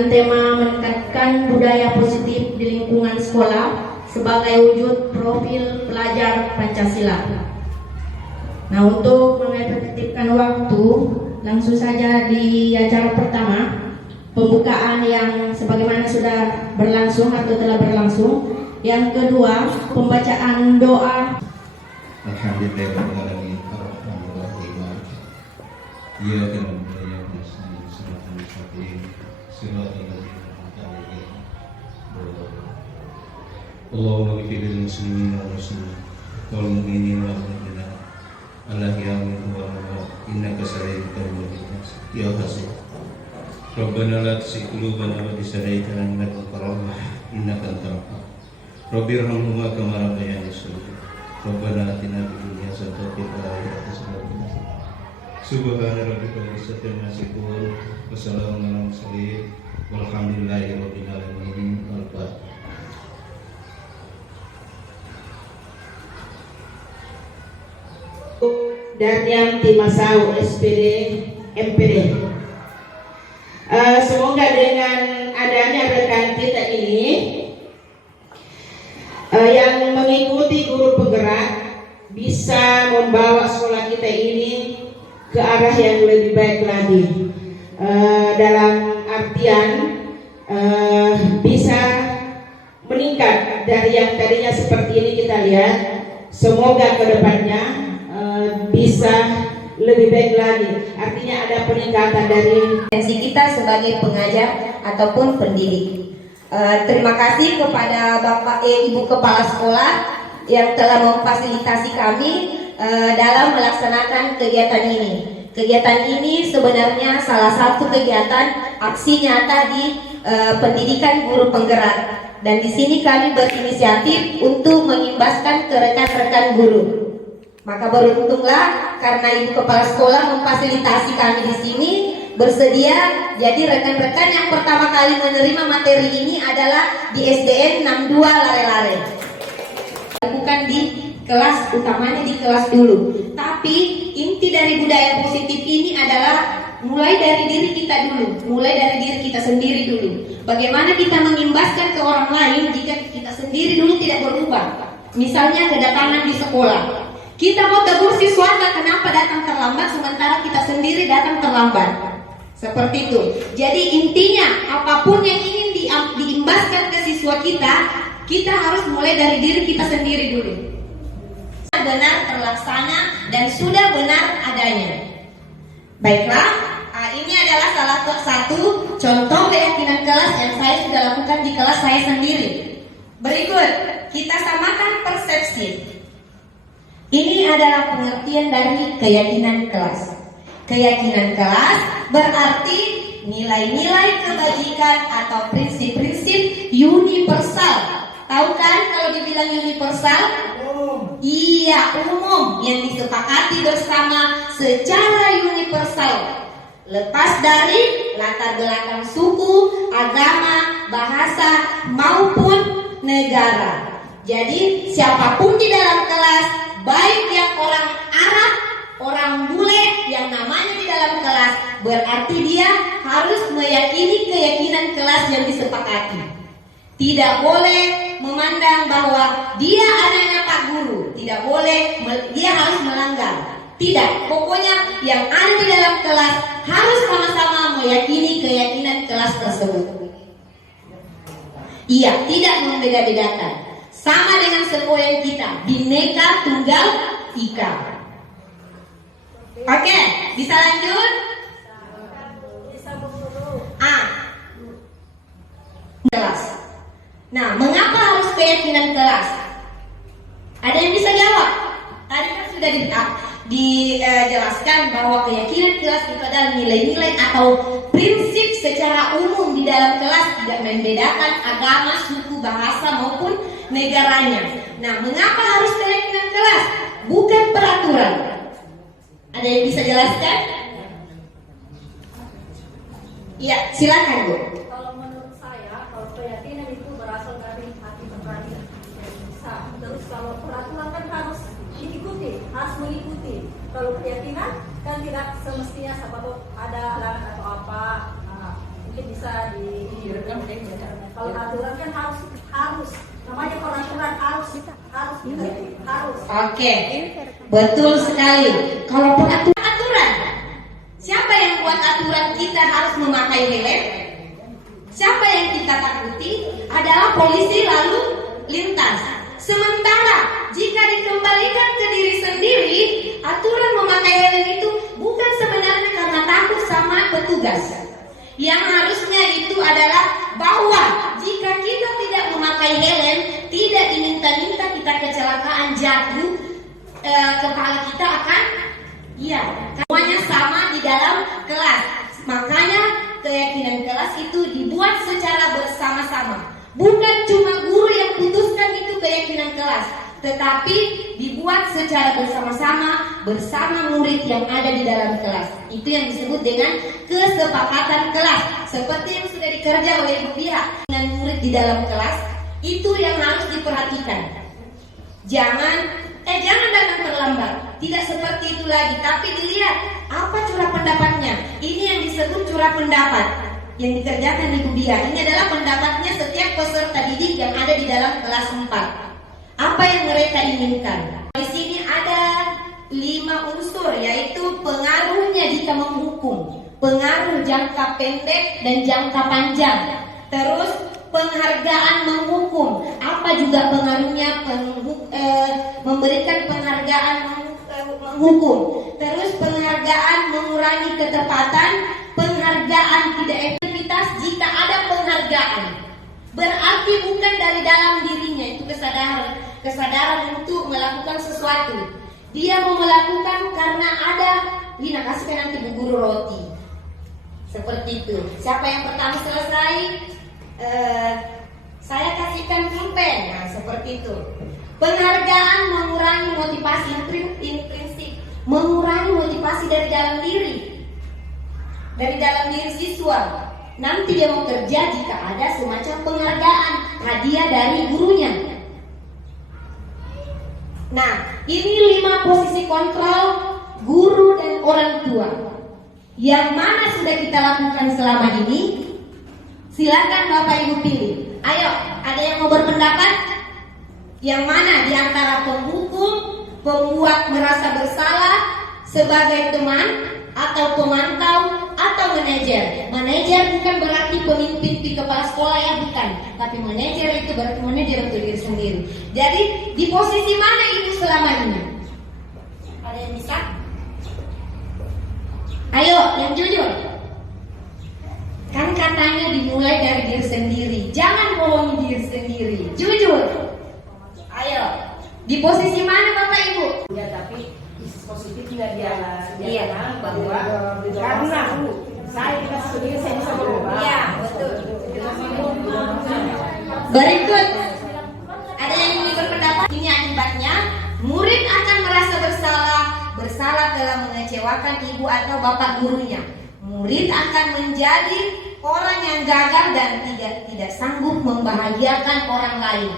dengan tema meningkatkan budaya positif di lingkungan sekolah sebagai wujud profil pelajar Pancasila. Nah, untuk mengefektifkan waktu, langsung saja di acara pertama, pembukaan yang sebagaimana sudah berlangsung atau telah berlangsung. Yang kedua, pembacaan doa. Alhamdulillahirrahmanirrahim. Iyyaka na'budu wa iyyaka nasta'in. Shiratal mustaqim. Shiratal ladzina an'amta 'alaihim. Allahumma ighfir lil muslimin wal muslimat wal mu'minin wal mu'minat al-ahya'i minhum wal amwat innaka sami'un qaribun ya hasib. Rabbana la tuzigh qulubana ba'da idh hadaytana wa hab lana rahmah innaka antal wahhab. Rabbirhamhuma kama rabbayani shaghira. Rabbana atina fid dunya hasanatan wa fil akhirati hasanatan. Subhana rabbika rabbil izzati amma yasifun wa salamun alal mursalin walhamdulillahi rabbil alamin. Al-Fatihah. Daniam Timasau SPD MPD. Semoga dengan adanya rekan kita ini yang mengikuti guru penggerak bisa membawa sekolah kita ini ke arah yang lebih baik lagi, dalam artian bisa meningkat dari yang tadinya seperti ini kita lihat. Semoga kedepannya bisa lebih baik lagi, artinya ada peningkatan dari Potensi kita sebagai pengajar ataupun pendidik. Terima kasih kepada Bapak Ibu Kepala Sekolah yang telah memfasilitasi kami dalam melaksanakan kegiatan ini. Kegiatan ini sebenarnya salah satu kegiatan aksi nyata di pendidikan guru penggerak, dan di sini kami berinisiatif untuk mengimbaskan ke rekan-rekan guru. Maka beruntunglah karena Ibu Kepala Sekolah memfasilitasi kami di sini, bersedia. Jadi rekan-rekan yang pertama kali menerima materi ini adalah di SDN 62 Lare-Lare. Lakukan di kelas, utamanya di kelas dulu. Tapi inti dari budaya positif ini adalah mulai dari diri kita dulu, mulai dari diri kita sendiri dulu. Bagaimana kita mengimbaskan ke orang lain jika kita sendiri dulu tidak berubah. Misalnya kedatangan di sekolah, kita mau tegur siswanya kenapa datang terlambat sementara kita sendiri datang terlambat. Seperti itu. Jadi intinya apapun yang ingin diimbaskan ke siswa kita, kita harus mulai dari diri kita sendiri dulu. Benar terlaksana dan sudah benar adanya. Baiklah, ini adalah salah satu contoh keyakinan kelas yang saya sudah lakukan di kelas saya sendiri. Berikut, kita samakan persepsi. Ini adalah pengertian dari keyakinan kelas. Keyakinan kelas berarti nilai-nilai kebajikan atau prinsip-prinsip universal. Tahu kan kalau dibilang universal? Iya, umum, yang disepakati bersama secara universal, lepas dari latar belakang suku, agama, bahasa, maupun negara. Jadi siapapun di dalam kelas, baik yang orang Arab, orang bule, yang namanya di dalam kelas, berarti dia harus meyakini keyakinan kelas yang disepakati. Tidak boleh memandang bahwa dia anaknya Pak Guru, tidak boleh, dia harus melanggar. Tidak, pokoknya yang ada di dalam kelas harus sama-sama meyakini keyakinan kelas tersebut. Iya, tidak membeda-bedakan. Sama dengan semboyan kita, Bhinneka Tunggal Ika. Oke, bisa lanjut? Kelas. Nah, mengapa harus keyakinan kelas? Ada yang bisa jawab? Tadi kan sudah dijelaskan bahwa keyakinan kelas itu adalah nilai-nilai atau prinsip secara umum di dalam kelas, tidak membedakan agama, suku, bahasa maupun negaranya. Nah, mengapa harus keyakinan kelas? Bukan peraturan. Ada yang bisa jelaskan? Iya, silakan Bu. Kalau menurut saya, kalau keyakinan itu berasal dari hati nurani. Terus kalau peraturan kan harus diikuti, harus mengikuti. Kalau keyakinan kan tidak semestinya siapa tahu ada halangan atau apa. Nah, mungkin bisa direkam. Kalau aturan kan harus namanya peraturan harus. Oke, betul sekali. Kalau aturan, siapa yang buat aturan kita harus memakai helm? Siapa yang kita takuti adalah polisi lalu lintas. Sementara jika dikembalikan ke diri sendiri, aturan memakai helm itu bukan sebenarnya karena takut sama petugas. Yang harusnya itu adalah bahwa jika kita tidak memakai helm, tidak diminta-minta kita kecelakaan jatuh, kepala kita akan semuanya sama di dalam kelas. Makanya keyakinan kelas itu dibuat secara bersama-sama. Bukan cuma guru yang putuskan itu keyakinan kelas, tetapi dibuat secara bersama-sama bersama murid yang ada di dalam kelas. Itu yang disebut dengan kesepakatan kelas. Seperti yang sudah dikerja oleh Ibu Bia dengan murid di dalam kelas, itu yang harus diperhatikan. Jangan datang terlambat. Tidak seperti itu lagi, tapi dilihat apa curah pendapatnya. Ini yang disebut curah pendapat yang dikerjakan Ibu Bia. Ini adalah pendapatnya setiap peserta didik yang ada di dalam kelas 4. Apa yang mereka inginkan? Di sini ada 5 unsur, yaitu pengaruhnya jika menghukum, pengaruh jangka pendek dan jangka panjang. Terus penghargaan menghukum, apa juga pengaruhnya memberikan penghargaan menghukum. Terus penghargaan mengurangi ketepatan, penghargaan tidak efektivitas jika ada penghargaan. Berarti bukan dari dalam dirinya itu kesadaran untuk melakukan sesuatu. Dia mau melakukan karena ada, Lina kasihkan nanti Bu Guru roti. Seperti itu. Siapa yang pertama selesai? Saya kasihkan pulpen. Nah, seperti itu. Penghargaan mengurangi motivasi intrinsik, mengurangi motivasi dari dalam diri siswa. Nanti dia mau kerja jika ada semacam penghargaan, hadiah dari gurunya. Nah, ini 5 posisi kontrol guru dan orang tua. Yang mana sudah kita lakukan selama ini? Silakan Bapak Ibu pilih. Ayo, ada yang mau berpendapat? Yang mana di antara penghukum, pembuat merasa bersalah sebagai teman, atau pemantau, atau manajer? Manajer bukan berarti pemimpin di kepala sekolah ya, bukan. Tapi manajer itu berarti manajer untuk diri sendiri. Jadi di posisi mana Ibu selama ini? Ada yang bisa? Ayo, yang jujur. Kan katanya dimulai dari diri sendiri. Jangan bohongi diri sendiri. Jujur. Ayo. Di posisi mana Bapak Ibu? Ya, tapi positifnya dia bahwa karena saya sendiri saya bisa berubah. Iya, betul. Berikut ada yang ingin berpendapat. Ini akibatnya murid akan merasa bersalah telah mengecewakan ibu atau bapak gurunya. Murid akan menjadi orang yang gagal dan tidak sanggup membahagiakan orang lain.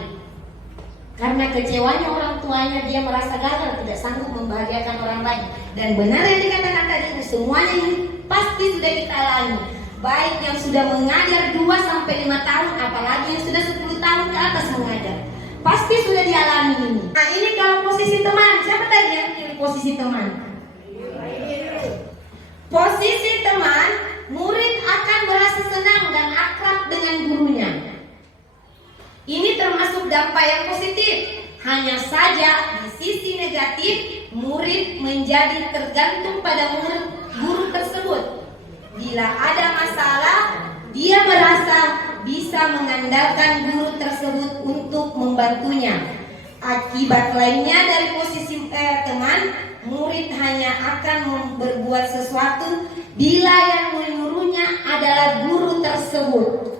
Karena kecewanya orang tuanya, dia merasa gagal, tidak sanggup membahagiakan orang lain. Dan benar yang dikatakan tadi, semuanya ini pasti sudah kita alami. Baik yang sudah mengajar 2-5 tahun, apalagi yang sudah 10 tahun ke atas mengajar, pasti sudah dialami ini. Nah, ini kalau posisi teman, siapa tadi yang pilih posisi teman? Posisi teman, murid akan merasa senang dan akrab dengan gurunya. Ini termasuk dampak yang positif. Hanya saja di sisi negatif, murid menjadi tergantung pada guru tersebut. Bila ada masalah, dia merasa bisa mengandalkan guru tersebut untuk membantunya. Akibat lainnya dari posisi teman, murid hanya akan berbuat sesuatu bila yang menyuruhnya adalah guru tersebut.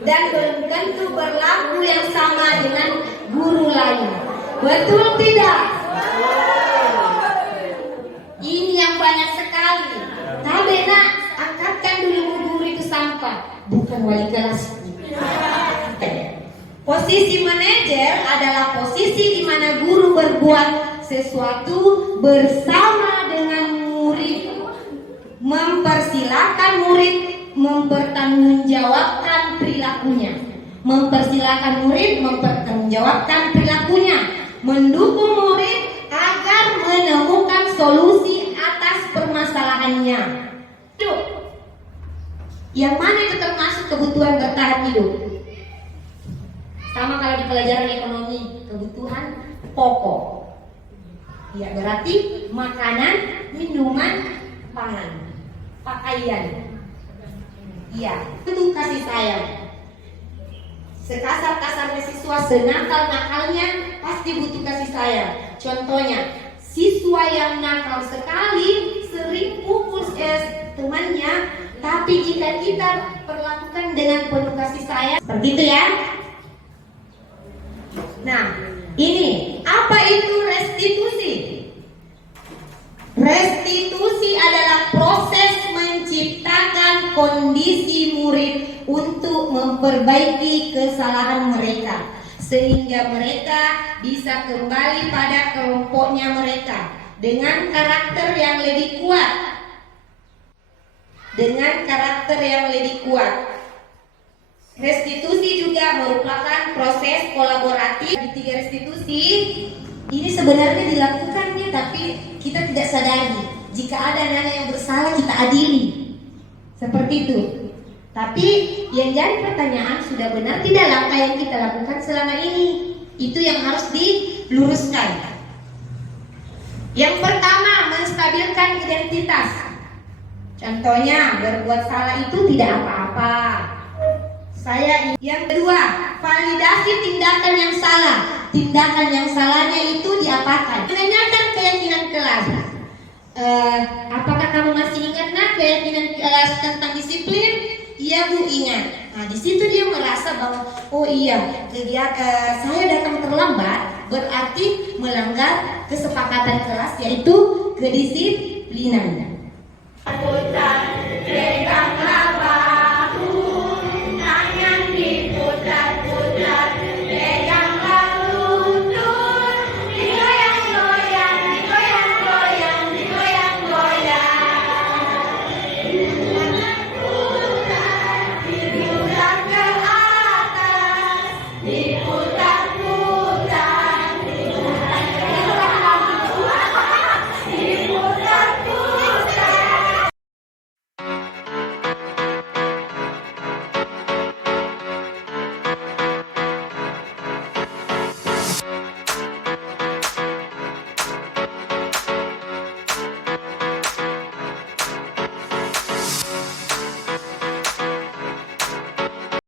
Dan belum tentu berlaku yang sama dengan guru lain. Betul tidak? Ini yang banyak sekali. Tapi nak, angkatkan dulu guru itu sampah, bukan wali kelas. Posisi manajer adalah posisi di mana guru berbuat sesuatu bersama dengan murid, mempersilahkan murid mempertanggungjawabkan perilakunya, mempersilahkan murid mempertanggungjawabkan perilakunya, mendukung murid agar menemukan solusi atas permasalahannya. Hidup. Yang mana itu termasuk kebutuhan bertahan hidup? Sama kalau di pelajaran ekonomi, kebutuhan pokok. Ya, berarti makanan, minuman, pangan, pakaian. Iya, itu kasih sayang. Sekasar-kasarnya siswa, senakal-nakalnya pasti butuh kasih sayang. Contohnya, siswa yang nakal sekali sering pukul temannya, tapi jika kita perlakukan dengan penuh kasih sayang, seperti itu ya. Nah, ini apa itu restitusi? Restitusi adalah proses menciptakan kondisi murid untuk memperbaiki kesalahan mereka sehingga mereka bisa kembali pada kelompoknya mereka dengan karakter yang lebih kuat. Dengan karakter yang lebih kuat. Restitusi juga merupakan proses kolaboratif. Di 3 restitusi ini sebenarnya dilakukannya, tapi kita tidak sadari. Jika ada anak yang bersalah, kita adili. Seperti itu. Tapi yang jadi pertanyaan, sudah benar tidak langkah yang kita lakukan selama ini? Itu yang harus diluruskan. Yang pertama, menstabilkan identitas. Contohnya, berbuat salah itu tidak apa-apa. Yang kedua, validasi tindakan yang salah. Tindakan yang salahnya itu diapakan? Menanyakan keyakinan kelas. Apakah kamu masih ingat nak keyakinan kelas tentang disiplin? Iya Bu, ingat. Nah, di situ dia merasa bahwa oh iya, saya datang terlambat berarti melanggar kesepakatan kelas, yaitu kedisiplinan.